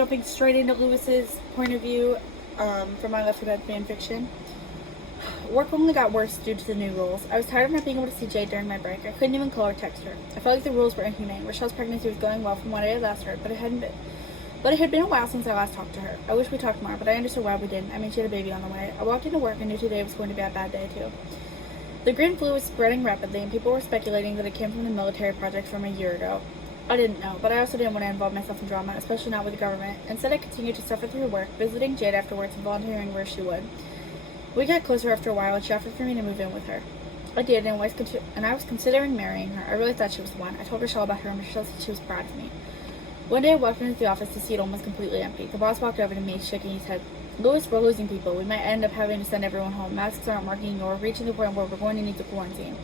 jumping straight into Lewis's point of view from my Left 4 Dead fanfiction. Work only got worse due to the new rules. I was tired of not being able to see Jade during my break. I couldn't even call or text her. I felt like the rules were inhumane. Rochelle's pregnancy was going well from what I had last heard, but it had been a while since I last talked to her. I wish we talked more, but I understood why we didn't. I mean, she had a baby on the way. I walked into work and knew today was going to be a bad day, too. The green flu was spreading rapidly, and people were speculating that it came from the military project from a year ago. I didn't know, but I also didn't want to involve myself in drama, especially not with the government. Instead, I continued to suffer through work, visiting Jade afterwards and volunteering where she would. We got closer after a while, and she offered for me to move in with her. I did, and I was considering marrying her. I really thought she was the one. I told Rochelle about her, and Rochelle said she was proud of me. One day, I walked into the office to see it almost completely empty. The boss walked over to me, shaking his head. Louis, we're losing people. We might end up having to send everyone home. Masks aren't working, or reaching the point where we're going to need to quarantine.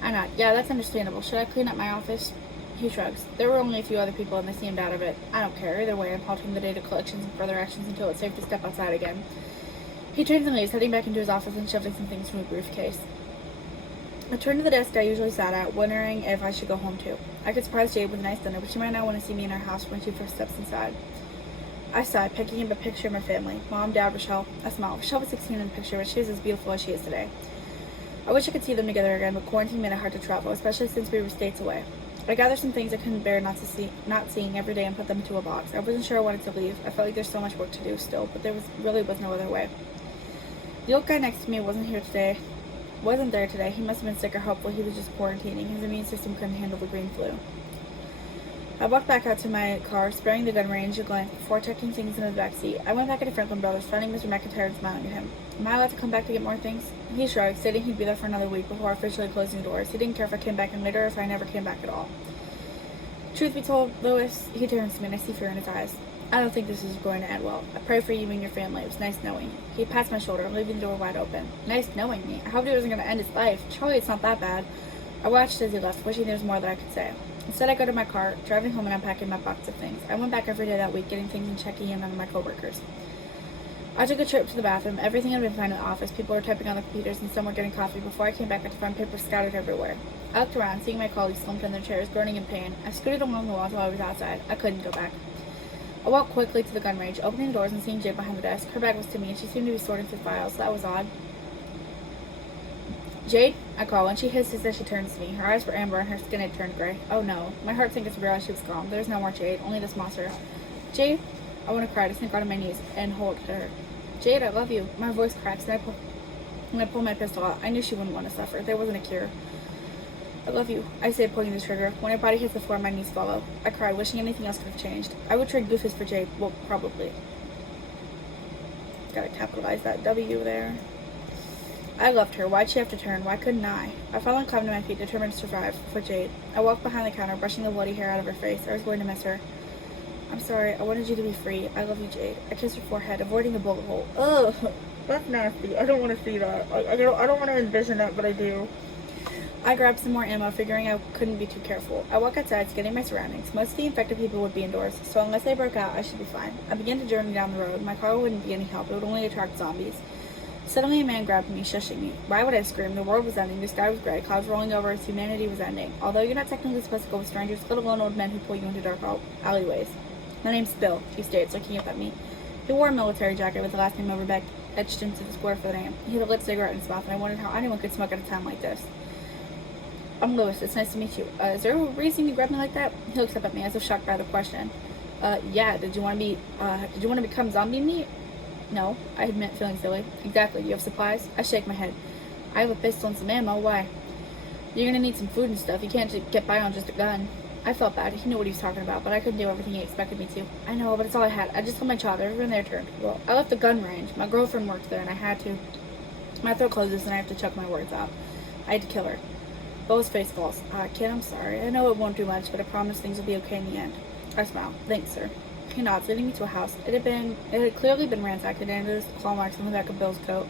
I nod. Yeah, that's understandable. Should I clean up my office? He shrugs. There were only a few other people, and they seemed out of it. I don't care. Either way, I'm halting the data collections and further actions until it's safe to step outside again. He turns and leaves, heading back into his office and shoving some things from a briefcase. I turned to the desk I usually sat at, wondering if I should go home too. I could surprise Jade with a nice dinner, but she might not want to see me in her house when she first steps inside. I sighed, picking up a picture of my family. Mom, Dad, Rochelle. I smiled. Rochelle was 16 in the picture, but she was as beautiful as she is today. I wish I could see them together again, but quarantine made it hard to travel, especially since we were states away. I gathered some things I couldn't bear not seeing every day and put them into a box. I wasn't sure I wanted to leave. I felt like there's so much work to do still, but there really was no other way. The old guy next to me wasn't there today. He must have been sick, or hopefully he was just quarantining. His immune system couldn't handle the green flu. I walked back out to my car, sparing the gun range a glance before checking things in the back seat. I went back into Franklin Brothers, finding Mr. McIntyre and smiling at him. Am I allowed to come back to get more things? He shrugged, stating he'd be there for another week before officially closing the doors. He didn't care if I came back in later or if I never came back at all. Truth be told, Louis, he turns to me and I see fear in his eyes. I don't think this is going to end well. I pray for you and your family. It was nice knowing you. He pats my shoulder, leaving the door wide open. Nice knowing me. I hoped it wasn't going to end his life. Charlie, it's not that bad. I watched as he left, wishing there was more that I could say. Instead, I go to my car, driving home and unpacking my box of things. I went back every day that week, getting things and checking in on my coworkers. I took a trip to the bathroom. Everything had been fine in the office. People were typing on the computers and some were getting coffee. Before I came back, I found papers scattered everywhere. I looked around, seeing my colleagues slumped in their chairs, groaning in pain. I scooted along the wall until I was outside. I couldn't go back. I walked quickly to the gun range, opening the doors and seeing Jade behind the desk. Her back was to me, and she seemed to be sorting through files. That was odd. Jade? I call, and she hisses as she turns to me. Her eyes were amber, and her skin had turned gray. Oh no. My heart sank as I realized she was gone. There's no more Jade, only this monster. Jade? I want to cry, to sink onto my knees and hold her. Jade, I love you. My voice cracks, and I pull my pistol out. I knew she wouldn't want to suffer. There wasn't a cure. I love you, I say, pulling the trigger. When her body hits the floor, my knees follow. I cry, wishing anything else could have changed. I would trade Goofus for Jade. Well, probably. Gotta capitalize that W there. I loved her. Why'd she have to turn? Why couldn't I? I fell and climbed to my feet, determined to survive for Jade. I walked behind the counter, brushing the bloody hair out of her face. I was going to miss her. I'm sorry. I wanted you to be free. I love you, Jade. I kissed her forehead, avoiding the bullet hole. Ugh, that's nasty. I don't want to see that. I don't want to envision that, but I do. I grabbed some more ammo, figuring I couldn't be too careful. I walk outside, scanning my surroundings. Most of the infected people would be indoors, so unless they broke out, I should be fine. I began to journey down the road. My car wouldn't be any help. It would only attract zombies. Suddenly, a man grabbed me, shushing me. Why would I scream? The world was ending. The sky was gray. Clouds rolling over as humanity was ending. Although you're not technically supposed to go with strangers, let alone old men who pull you into dark alleyways. My name's Bill, he stated, looking up at me. He wore a military jacket with the last name overback etched into the square for the name. He had a lit cigarette in his mouth, and I wondered how anyone could smoke at a time like this. I'm Louis. It's nice to meet you. Is there a reason you grabbed me like that? He looks up at me as if shocked by the question. Yeah. Did you want to become zombie meat? No, I admit, feeling silly. Exactly. Do you have supplies? I shake my head. I have a pistol and some ammo. Why? You're gonna need some food and stuff. You can't just get by on just a gun. I felt bad. He knew what he was talking about, but I couldn't do everything he expected me to. I know, but it's all I had. I just told my child. Everyone there turned. Well, I left the gun range. My girlfriend worked there, and I had to. My throat closes, and I have to chuck my words out. I had to kill her. Bo's face falls. Kid, I'm sorry. I know it won't do much, but I promise things will be okay in the end. I smile. Thanks, sir. He nods, leading me to a house. It had clearly been ransacked, and there was claw marks on the back of Bill's coat.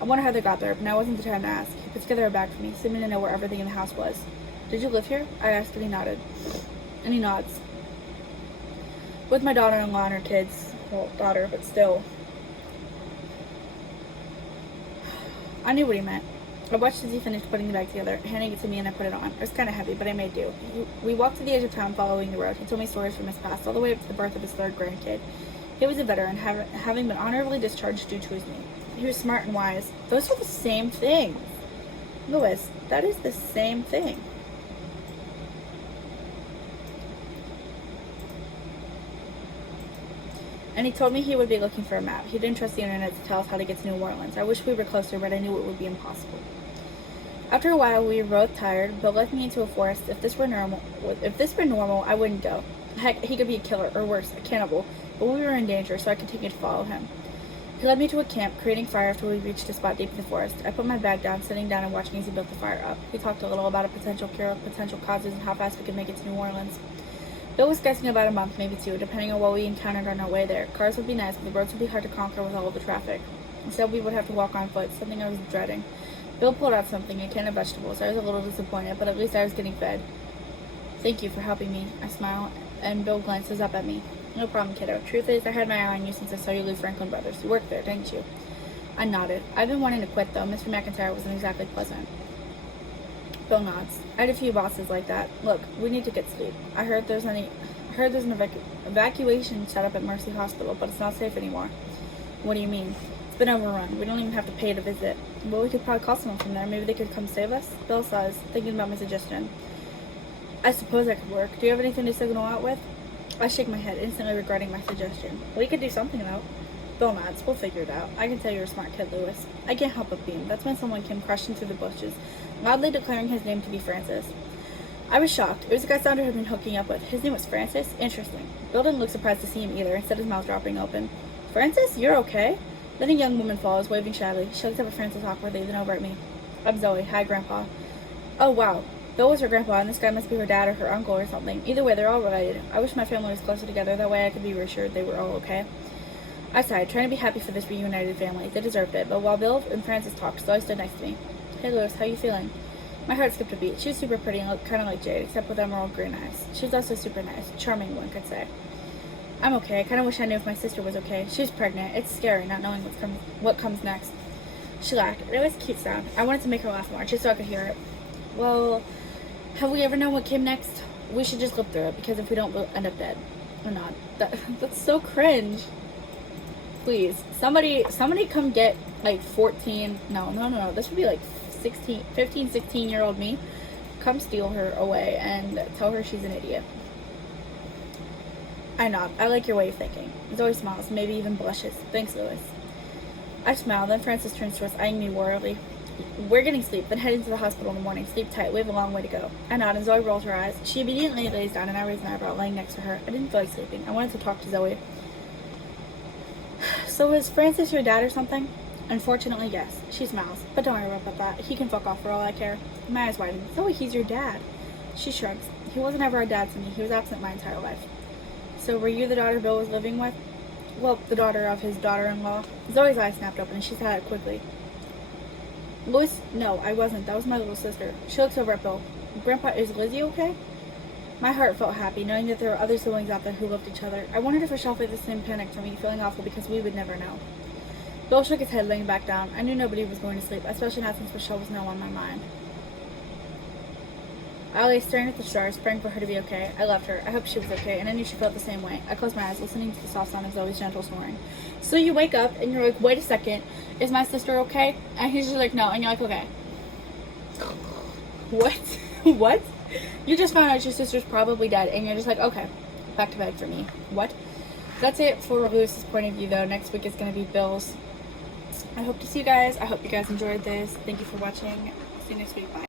I wonder how they got there, but now wasn't the time to ask. He put together a bag for me, seeming to know where everything in the house was. Did you live here? I asked, and he nodded. And he nods. With my daughter-in-law and her kids. Well, daughter, but still. I knew what he meant. I watched as he finished putting the bag together, handing it to me, and I put it on. It was kind of heavy, but I made do. We walked to the edge of town following the road. He told me stories from his past, all the way up to the birth of his third grandkid. He was a veteran, having been honorably discharged due to his knee. He was smart and wise. Those are the same things. Louis, that is the same thing. And he told me he would be looking for a map. He didn't trust the internet to tell us how to get to New Orleans. I wish we were closer, but I knew it would be impossible. After a while, we were both tired. Bill led me into a forest. If this were normal, I wouldn't go. Heck, he could be a killer, or worse, a cannibal. But we were in danger, so I continued to follow him. He led me to a camp, creating fire after we reached a spot deep in the forest. I put my bag down, sitting down and watching as he built the fire up. We talked a little about a potential cure, potential causes, and how fast we could make it to New Orleans. Bill was guessing about a month, maybe 2, depending on what we encountered on our way there. Cars would be nice, but the roads would be hard to conquer with all of the traffic. Instead, we would have to walk on foot, something I was dreading. Bill pulled out something, a can of vegetables. I was a little disappointed, but at least I was getting fed. Thank you for helping me, I smiled, and Bill glances up at me. No problem, kiddo. Truth is, I had my eye on you since I saw you leave Franklin Brothers. You worked there, didn't you? I nodded. I've been wanting to quit, though. Mr. McIntyre wasn't exactly pleasant. Bill nods. I had a few bosses like that. Look, we need to get sleep. I heard there's an evacuation set up at Mercy Hospital, but it's not safe anymore. What do you mean? It's been overrun. We don't even have to pay to visit. Well, we could probably call someone from there. Maybe they could come save us? Bill says, thinking about my suggestion. I suppose that could work. Do you have anything to signal out with? I shake my head, instantly regretting my suggestion. We could do something, though. Bill nods. We'll figure it out. I can tell you're a smart kid, Louis. I can't help but beam. That's when someone came crashing through the bushes, loudly declaring his name to be Francis. I was shocked. It was the guy Sandra had been hooking up with. His name was Francis? Interesting. Bill didn't look surprised to see him either, instead his mouth dropping open. Francis, you're okay? Then a young woman follows, waving shyly. She looks up at Francis awkwardly, then over at me. I'm Zoe. Hi, Grandpa. Oh, wow. Bill was her grandpa, and this guy must be her dad or her uncle or something. Either way, they're all related. I wish my family was closer together. That way I could be reassured they were all okay. I sighed, trying to be happy for this reunited family. They deserved it. But while Bill and Francis talked, Zoe stood next to me. Hey, Louis, how you feeling? My heart skipped a beat. She was super pretty and looked kind of like Jade, except with emerald green eyes. She was also super nice. Charming, one could say. I'm okay. I kind of wish I knew if my sister was okay. She was pregnant. It's scary not knowing what comes next. She laughed. It was a cute sound. I wanted to make her laugh more, just so I could hear it. Well, have we ever known what came next? We should just live through it, because if we don't, we'll end up dead. Or not. That's so cringe. Please. Somebody come get, like, 14... No. This would be, like, 15, 16-year-old me. Come steal her away and tell her she's an idiot. I nod. I like your way of thinking. Zoe smiles, maybe even blushes. Thanks, Louis. I smile, then Francis turns to us, eyeing me warily. We're getting sleep, then heading to the hospital in the morning. Sleep tight. We have a long way to go. I nod, and Zoe rolls her eyes. She immediately lays down, and I raise an eyebrow, laying next to her. I didn't feel like sleeping. I wanted to talk to Zoe. So is Francis your dad or something? Unfortunately, yes. She smiles. But don't worry about that. He can fuck off for all I care. My eyes widen. Zoe, he's your dad. She shrugs. He wasn't ever a dad to me. He was absent my entire life. So were you the daughter Bill was living with? Well, the daughter of his daughter-in-law. Zoe's eyes snapped open, and she sat up quickly. Louis, no, I wasn't. That was my little sister. She looks over at Bill. Grandpa, is Lizzie okay? My heart felt happy, knowing that there were other siblings out there who loved each other. I wondered if Rochelle felt the same panic for me, feeling awful because we would never know. Bill shook his head, laying back down. I knew nobody was going to sleep, especially not since Rochelle was now on my mind. I lay staring at the stars, praying for her to be okay. I loved her. I hoped she was okay, and I knew she felt the same way. I closed my eyes, listening to the soft sound of Zoe's gentle snoring. So you wake up, and you're like, wait a second, is my sister okay? And he's just like, no, and you're like, okay. What? What? You just found out your sister's probably dead, and you're just like, okay, back to bed for me. What? That's it for Lewis's point of view, though. Next week is going to be Bill's. I hope to see you guys. I hope you guys enjoyed this. Thank you for watching. See you next week. Bye.